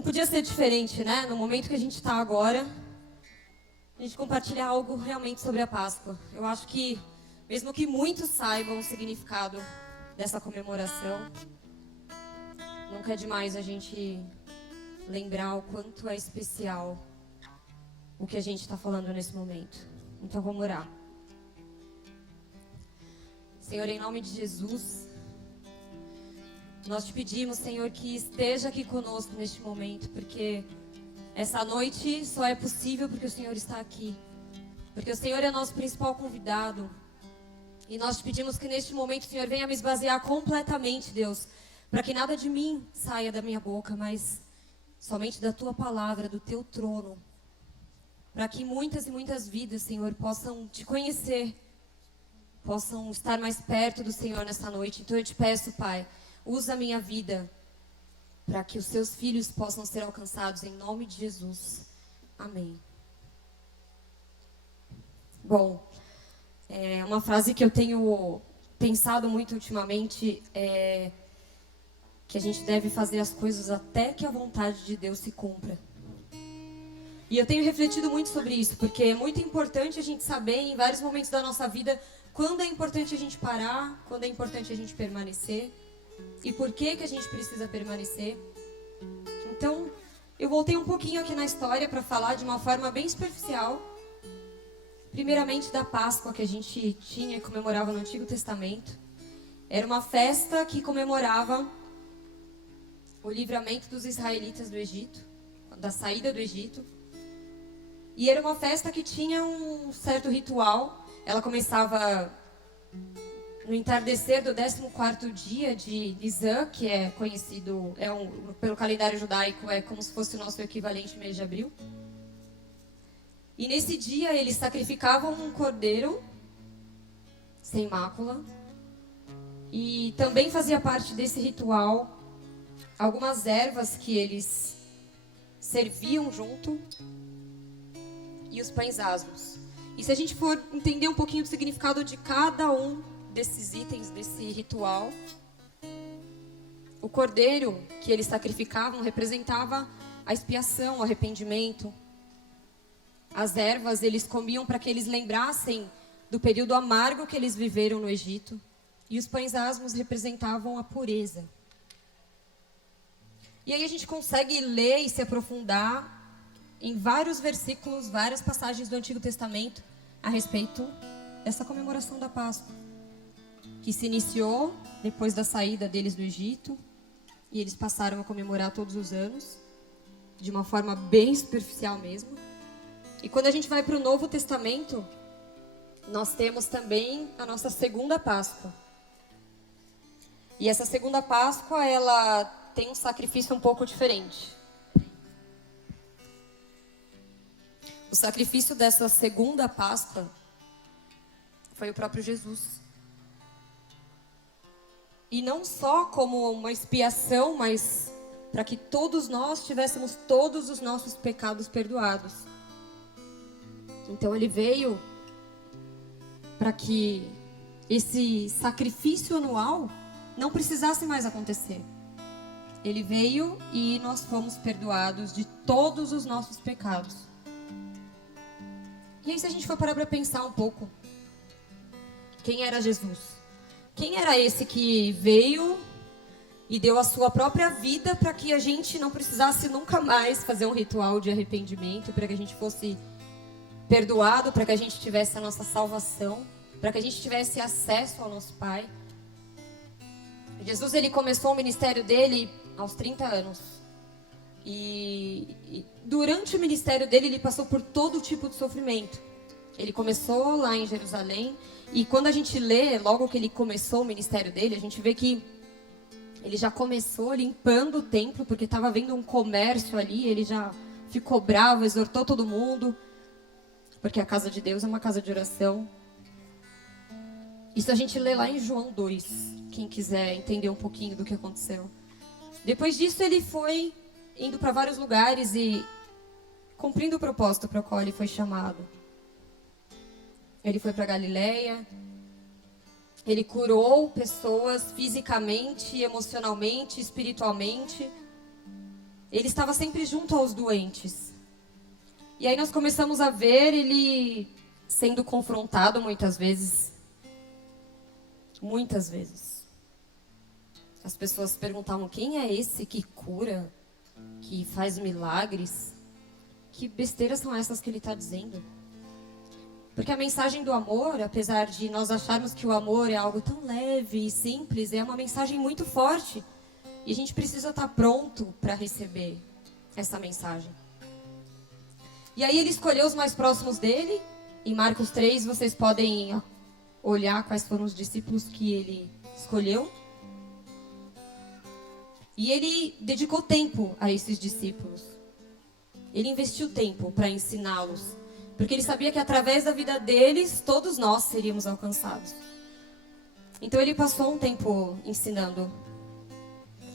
Não podia ser diferente, né? No momento que a gente está agora, a gente compartilhar algo realmente sobre a Páscoa. Eu acho que, mesmo que muitos saibam o significado dessa comemoração, nunca é demais a gente lembrar o quanto é especial o que a gente está falando nesse momento. Então vamos orar. Senhor, em nome de Jesus, nós te pedimos, Senhor, que esteja aqui conosco neste momento, porque essa noite só é possível porque o Senhor está aqui. Porque o Senhor é nosso principal convidado. E nós te pedimos que neste momento o Senhor venha me esvaziar completamente, Deus, para que nada de mim saia da minha boca, mas somente da tua palavra, do teu trono. Para que muitas e muitas vidas, Senhor, possam te conhecer, possam estar mais perto do Senhor nessa noite. Então eu te peço, Pai, usa a minha vida para que os seus filhos possam ser alcançados em nome de Jesus. Amém. Bom, uma frase que eu tenho pensado muito ultimamente é que a gente deve fazer as coisas até que a vontade de Deus se cumpra. E eu tenho refletido muito sobre isso, porque é muito importante a gente saber em vários momentos da nossa vida quando é importante a gente parar, quando é importante a gente permanecer. E por que que a gente precisa permanecer? Então, eu voltei um pouquinho aqui na história para falar de uma forma bem superficial. Primeiramente da Páscoa que a gente tinha e comemorava no Antigo Testamento. Era uma festa que comemorava o livramento dos israelitas do Egito, da saída do Egito. E era uma festa que tinha um certo ritual. Ela começava no entardecer do 14º dia de Nisan, que é conhecido, pelo calendário judaico, é como se fosse o nosso equivalente mês de abril. E nesse dia eles sacrificavam um cordeiro sem mácula. E também fazia parte desse ritual algumas ervas que eles serviam junto e os pães asmos. E se a gente for entender um pouquinho do significado de cada um desses itens, desse ritual, o cordeiro que eles sacrificavam representava a expiação, o arrependimento. As ervas eles comiam para que eles lembrassem do período amargo que eles viveram no Egito. E os pães asmos representavam a pureza. E aí a gente consegue ler e se aprofundar em vários versículos, várias passagens do Antigo Testamento a respeito dessa comemoração da Páscoa, que se iniciou depois da saída deles do Egito, e eles passaram a comemorar todos os anos, de uma forma bem superficial mesmo. E quando a gente vai para o Novo Testamento, nós temos também a nossa segunda Páscoa. E essa segunda Páscoa, ela tem um sacrifício um pouco diferente. O sacrifício dessa segunda Páscoa foi o próprio Jesus. E não só como uma expiação, mas para que todos nós tivéssemos todos os nossos pecados perdoados. Então ele veio para que esse sacrifício anual não precisasse mais acontecer. Ele veio e nós fomos perdoados de todos os nossos pecados. E aí, se a gente for parar para pensar um pouco, quem era Jesus? Quem era esse que veio e deu a sua própria vida para que a gente não precisasse nunca mais fazer um ritual de arrependimento, para que a gente fosse perdoado, para que a gente tivesse a nossa salvação, para que a gente tivesse acesso ao nosso Pai? Jesus, ele começou o ministério dele aos 30 anos. E durante o ministério dele, ele passou por todo tipo de sofrimento. Ele começou lá em Jerusalém. E quando a gente lê, logo que ele começou o ministério dele, a gente vê que ele já começou limpando o templo, porque estava havendo um comércio ali. Ele já ficou bravo, exortou todo mundo, porque a casa de Deus é uma casa de oração. Isso a gente lê lá em João 2, quem quiser entender um pouquinho do que aconteceu. Depois disso, ele foi indo para vários lugares e cumprindo o propósito para o qual ele foi chamado. Ele foi para Galileia, ele curou pessoas fisicamente, emocionalmente, espiritualmente. ele estava sempre junto aos doentes. E aí nós começamos a ver ele sendo confrontado muitas vezes. Muitas vezes. As pessoas perguntavam: quem é esse que cura, que faz milagres? Que besteiras são essas que ele está dizendo? Porque a mensagem do amor, apesar de nós acharmos que o amor é algo tão leve e simples, é uma mensagem muito forte. E a gente precisa estar pronto para receber essa mensagem. E aí ele escolheu os mais próximos dele. Em Marcos 3, vocês podem olhar quais foram os discípulos que ele escolheu. E ele dedicou tempo a esses discípulos. Ele investiu tempo para ensiná-los. Porque ele sabia que através da vida deles, todos nós seríamos alcançados. Então ele passou um tempo ensinando.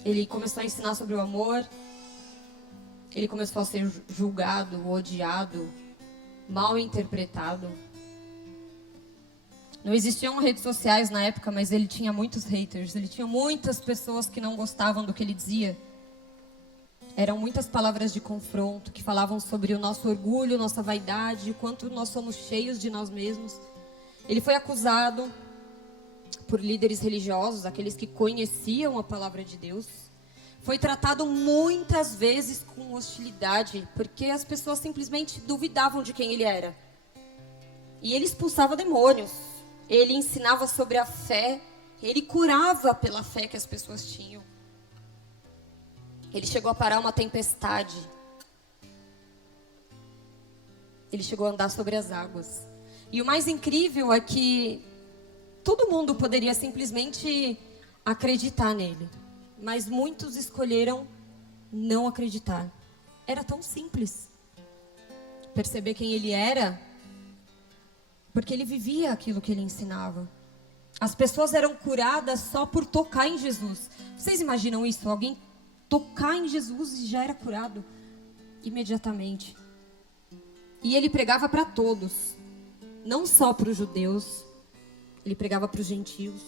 Ele começou a ensinar sobre o amor. Ele começou a ser julgado, odiado, mal interpretado. Não existiam redes sociais na época, mas ele tinha muitos haters. Ele tinha muitas pessoas que não gostavam do que ele dizia. Eram muitas palavras de confronto que falavam sobre o nosso orgulho, nossa vaidade, o quanto nós somos cheios de nós mesmos. Ele foi acusado por líderes religiosos, aqueles que conheciam a palavra de Deus. Foi tratado muitas vezes com hostilidade, porque as pessoas simplesmente duvidavam de quem ele era. E ele expulsava demônios, ele ensinava sobre a fé, ele curava pela fé que as pessoas tinham. Ele chegou a parar uma tempestade. Ele chegou a andar sobre as águas. E o mais incrível é que todo mundo poderia simplesmente acreditar nele. Mas muitos escolheram não acreditar. Era tão simples perceber quem ele era, porque ele vivia aquilo que ele ensinava. As pessoas eram curadas só por tocar em Jesus. Vocês imaginam isso? Alguém tocar em Jesus e já era curado imediatamente. E ele pregava para todos, não só para os judeus. Ele pregava para os gentios,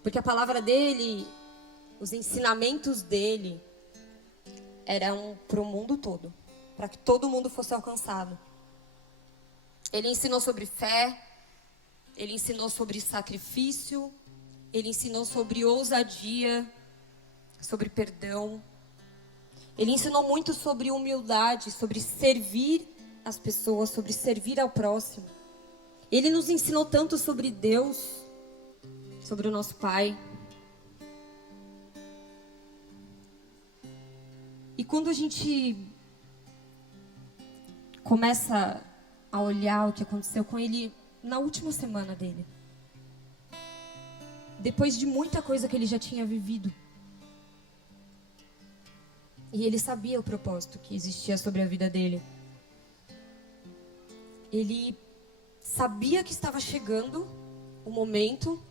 porque a palavra dele, os ensinamentos dele eram para o mundo todo, para que todo mundo fosse alcançado. Ele ensinou sobre fé, ele ensinou sobre sacrifício, ele ensinou sobre ousadia, sobre perdão. Ele ensinou muito sobre humildade, sobre servir as pessoas, sobre servir ao próximo. Ele nos ensinou tanto sobre Deus, sobre o nosso Pai. E quando a gente começa a olhar o que aconteceu com ele na última semana dele, depois de muita coisa que ele já tinha vivido, e ele sabia o propósito que existia sobre a vida dele, ele sabia que estava chegando o momento,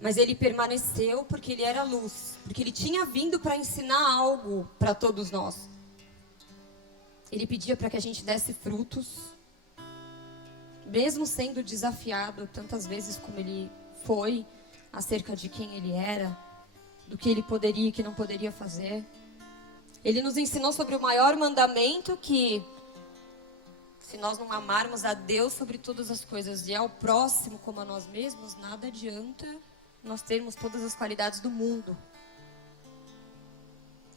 mas ele permaneceu porque ele era luz, porque ele tinha vindo para ensinar algo para todos nós. Ele pedia para que a gente desse frutos, mesmo sendo desafiado tantas vezes como ele foi, acerca de quem ele era, do que ele poderia e que não poderia fazer. Ele nos ensinou sobre o maior mandamento, que se nós não amarmos a Deus sobre todas as coisas e ao próximo como a nós mesmos, nada adianta nós termos todas as qualidades do mundo.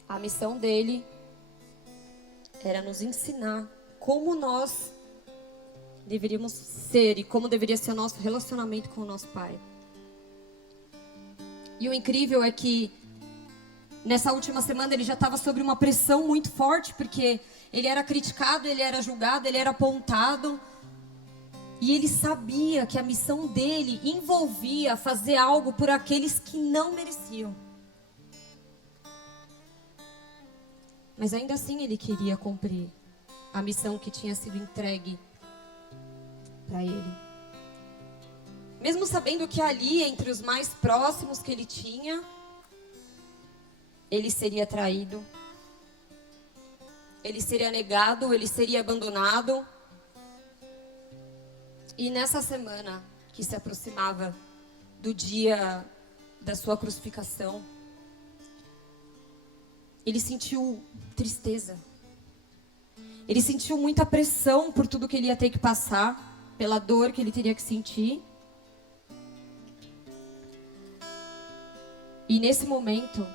A missão dele era nos ensinar como nós deveríamos ser e como deveria ser o nosso relacionamento com o nosso Pai. E o incrível é que nessa última semana ele já estava sob uma pressão muito forte, porque ele era criticado, ele era julgado, ele era apontado. E ele sabia que a missão dele envolvia fazer algo por aqueles que não mereciam. Mas ainda assim ele queria cumprir a missão que tinha sido entregue para ele. Mesmo sabendo que ali, entre os mais próximos que ele tinha, ele seria traído, ele seria negado, ele seria abandonado. E nessa semana que se aproximava do dia da sua crucificação, ele sentiu tristeza. Ele sentiu muita pressão por tudo que ele ia ter que passar, pela dor que ele teria que sentir. E nesse momento,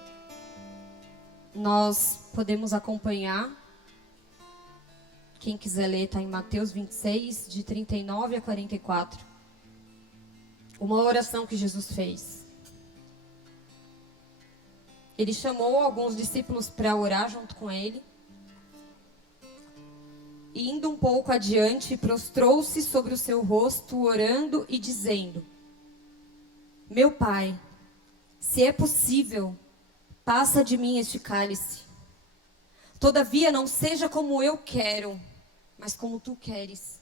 nós podemos acompanhar, quem quiser ler, está em Mateus 26, de 39 a 44. Uma oração que Jesus fez. Ele chamou alguns discípulos para orar junto com ele. E indo um pouco adiante, prostrou-se sobre o seu rosto, orando e dizendo: Meu Pai, se é possível, passa de mim este cálice. Todavia não seja como eu quero, mas como tu queres.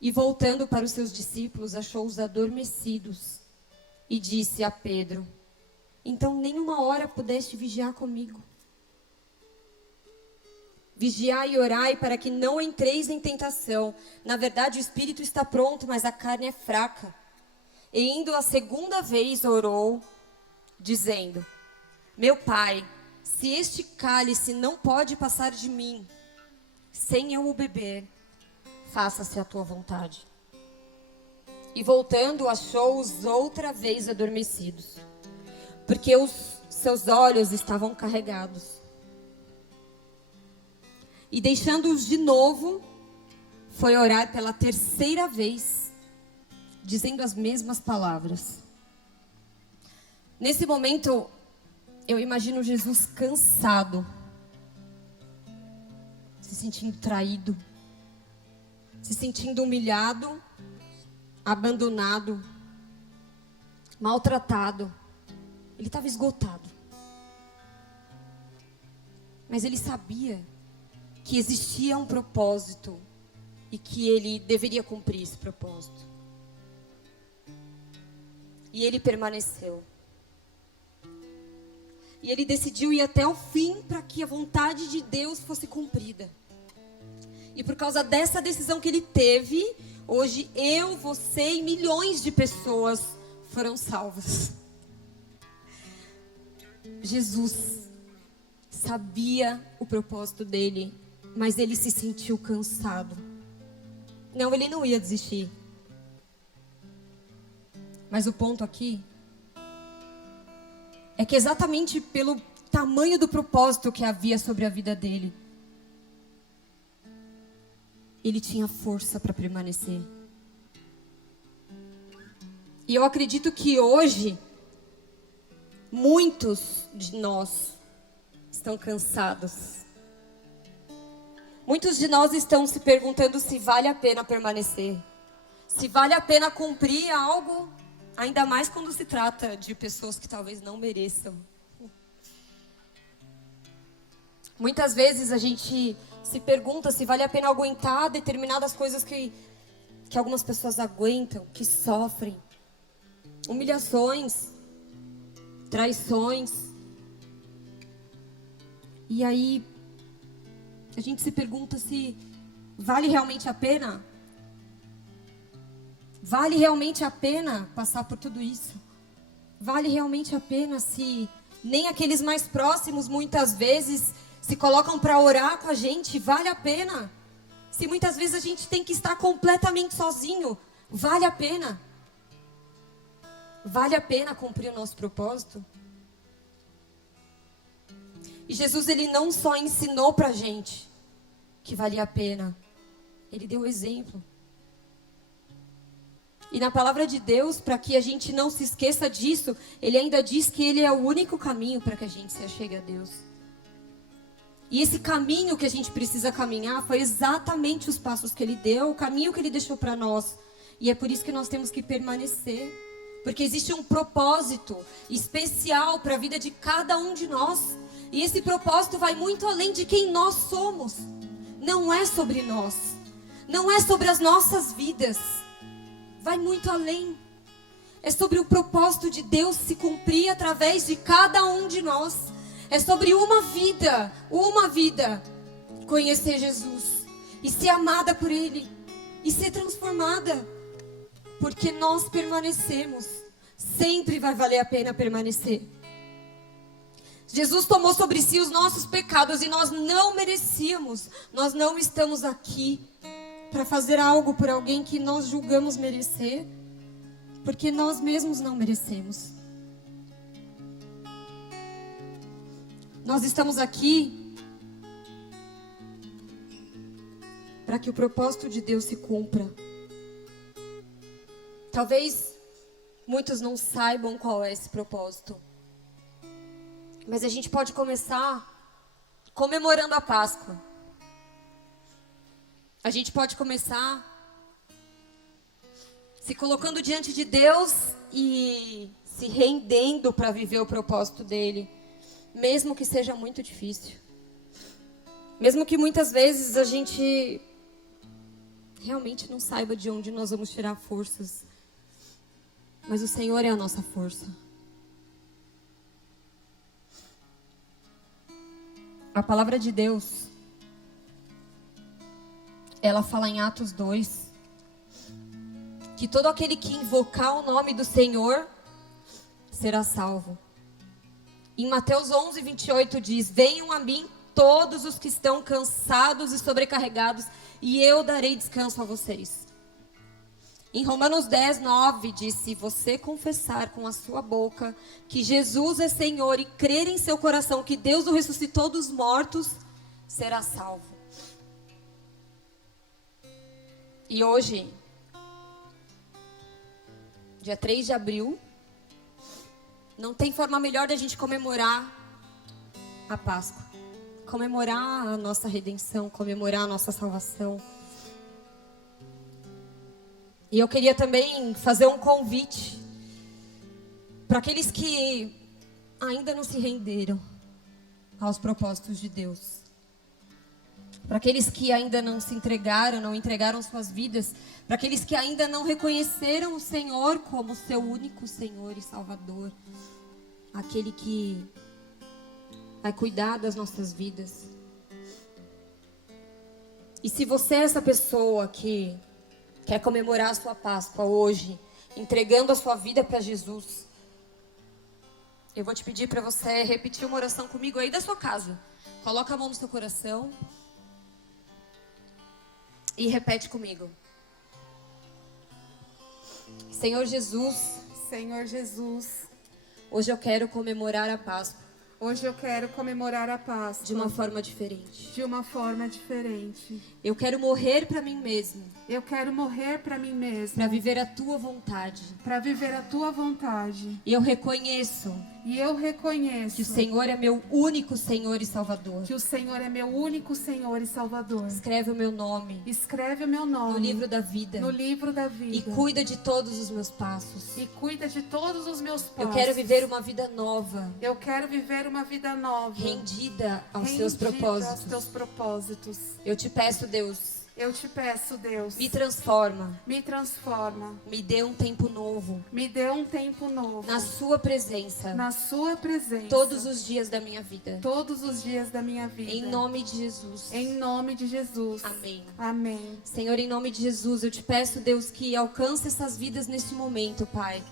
E voltando para os seus discípulos, achou-os adormecidos e disse a Pedro: Então nem uma hora pudeste vigiar comigo. Vigiai e orai para que não entreis em tentação. Na verdade, o espírito está pronto, mas a carne é fraca. E indo a segunda vez orou, dizendo: Meu Pai, se este cálice não pode passar de mim, sem eu o beber, faça-se a tua vontade. E voltando, achou-os outra vez adormecidos, porque os seus olhos estavam carregados. E deixando-os de novo, foi orar pela terceira vez, dizendo as mesmas palavras. Nesse momento, eu imagino Jesus cansado, se sentindo traído, se sentindo humilhado, abandonado, maltratado. Ele estava esgotado. Mas ele sabia que existia um propósito e que ele deveria cumprir esse propósito. E ele permaneceu. E ele decidiu ir até o fim para que a vontade de Deus fosse cumprida. E por causa dessa decisão que ele teve, hoje eu, você e milhões de pessoas foram salvas. Jesus sabia o propósito dele, mas ele se sentiu cansado. Não, ele não ia desistir. Mas o ponto aqui é que exatamente pelo tamanho do propósito que havia sobre a vida dele, ele tinha força para permanecer. E eu acredito que hoje, muitos de nós estão cansados. Muitos de nós estão se perguntando se vale a pena permanecer. Se vale a pena cumprir algo, ainda mais quando se trata de pessoas que talvez não mereçam. Muitas vezes a gente se pergunta se vale a pena aguentar determinadas coisas que algumas pessoas aguentam, que sofrem. Humilhações, traições. E aí a gente se pergunta se vale realmente a pena? Vale realmente a pena passar por tudo isso? Vale realmente a pena se nem aqueles mais próximos muitas vezes se colocam para orar com a gente? Vale a pena? Se muitas vezes a gente tem que estar completamente sozinho, vale a pena? Vale a pena cumprir o nosso propósito? E Jesus, ele não só ensinou pra gente que valia a pena, ele deu o exemplo. E na palavra de Deus, para que a gente não se esqueça disso, ele ainda diz que ele é o único caminho para que a gente se achegue a Deus. E esse caminho que a gente precisa caminhar foi exatamente os passos que ele deu, o caminho que ele deixou para nós. E é por isso que nós temos que permanecer. Porque existe um propósito especial para a vida de cada um de nós. E esse propósito vai muito além de quem nós somos. Não é sobre nós. Não é sobre as nossas vidas. Vai muito além. É sobre o propósito de Deus se cumprir através de cada um de nós. É sobre uma vida, conhecer Jesus e ser amada por Ele e ser transformada. Porque nós permanecemos. Sempre vai valer a pena permanecer. Jesus tomou sobre si os nossos pecados e nós não merecíamos. Nós não estamos aqui para fazer algo por alguém que nós julgamos merecer, porque nós mesmos não merecemos. Nós estamos aqui para que o propósito de Deus se cumpra. Talvez muitos não saibam qual é esse propósito, mas a gente pode começar comemorando a Páscoa. A gente pode começar se colocando diante de Deus e se rendendo para viver o propósito dele, mesmo que seja muito difícil. Mesmo que muitas vezes a gente realmente não saiba de onde nós vamos tirar forças. Mas o Senhor é a nossa força. A palavra de Deus, ela fala em Atos 2, que todo aquele que invocar o nome do Senhor será salvo. Em Mateus 11, 28 diz: venham a mim todos os que estão cansados e sobrecarregados, e eu darei descanso a vocês. Em Romanos 10, 9 diz: se você confessar com a sua boca que Jesus é Senhor e crer em seu coração que Deus o ressuscitou dos mortos, será salvo. E hoje, dia 3 de abril, não tem forma melhor da gente comemorar a Páscoa. Comemorar a nossa redenção, comemorar a nossa salvação. E eu queria também fazer um convite para aqueles que ainda não se renderam aos propósitos de Deus. Para aqueles que ainda não se entregaram, não entregaram suas vidas. Para aqueles que ainda não reconheceram o Senhor como seu único Senhor e Salvador. Aquele que vai cuidar das nossas vidas. E se você é essa pessoa que quer comemorar a sua Páscoa hoje, entregando a sua vida para Jesus, eu vou te pedir para você repetir uma oração comigo aí da sua casa. Coloca a mão no seu coração e repete comigo. Senhor Jesus, Senhor Jesus, hoje eu quero comemorar a Páscoa hoje eu quero comemorar a Páscoa de uma forma diferente. de uma forma diferente. Eu quero morrer para mim mesmo, Eu quero morrer para mim mesmo, para viver a tua vontade. para viver a tua vontade. E eu reconheço E eu reconheço que o Senhor é meu único Senhor e Salvador. que o Senhor é meu único Senhor e Salvador. Escreve o meu nome Escreve o meu nome no livro da vida no livro da e vida cuida de todos os meus passos. e cuida de todos os meus passos. Eu quero viver uma vida nova, Eu quero viver uma vida nova, rendida aos rendida seus aos propósitos. teus propósitos. Eu te peço, Deus, Eu te peço, Deus, me transforma, me transforma, me dê um tempo novo me dê um tempo novo na sua presença na sua presença todos os dias da minha vida. todos os dias da minha vida. Em nome de Jesus. Em nome de Jesus. Amém. Amém. Senhor, em nome de Jesus, eu te peço, Deus, que alcance essas vidas neste momento, Pai.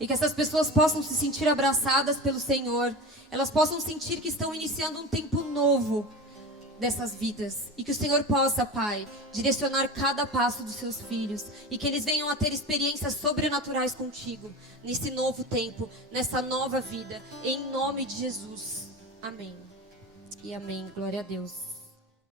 E que essas pessoas possam se sentir abraçadas pelo Senhor. Elas possam sentir que estão iniciando um tempo novo dessas vidas. E que o Senhor possa, Pai, direcionar cada passo dos seus filhos. E que eles venham a ter experiências sobrenaturais contigo. Nesse novo tempo, nessa nova vida. Em nome de Jesus. Amém. E amém. Glória a Deus.